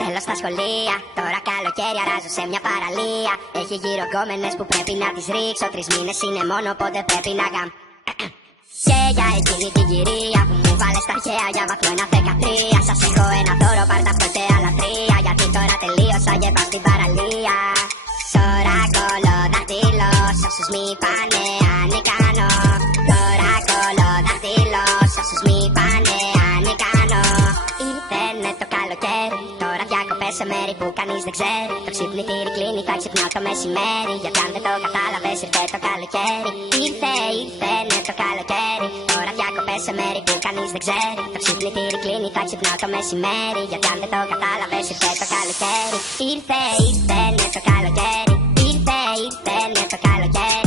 τέλος στα σχολεία. Τώρα καλοκαίρι αράζω σε μια παραλία. Έχει γύρω γκόμενες που πρέπει να τις ρίξω. 3 μήνες είναι μόνο, οπότε πρέπει να Και για εκείνη την κυρία που μου βάλε στα αρχαία για βαθμό 1-13. Σας έχω ένα δώρο, πάρ' τα αυτό και άλλα 3. Γιατί τώρα τελείωσα και πάω στην παραλία. Τώρα κολοδάχτυλο, όσους μη πάνε ανικανό. Τώρα κολοδάχτυλο, όσους μη πάνε ανικανό. Ήρθανε το καλοκαίρι, τώρα διακοπές σε μέρη που κανείς δεν ξέρει. Το ξυπνητήρι κλείνει, θα ξυπνάω το μεσημέρι. Γιατί αν δεν το κατάλαβες ήρθε το καλοκαίρι. Ήρθανε το καλοκαίρι, τώρα διακοπές σε μέρη που κανείς δεν ξέρει. Το ξυπνητήρι κλείνει, θα ξυπνάω το μεσημέρι. Γιατί αν δεν το κατάλαβες ήρθε το καλοκαίρι. Ήρθανε το καλοκαίρι. Ήρθανε το καλοκαίρι.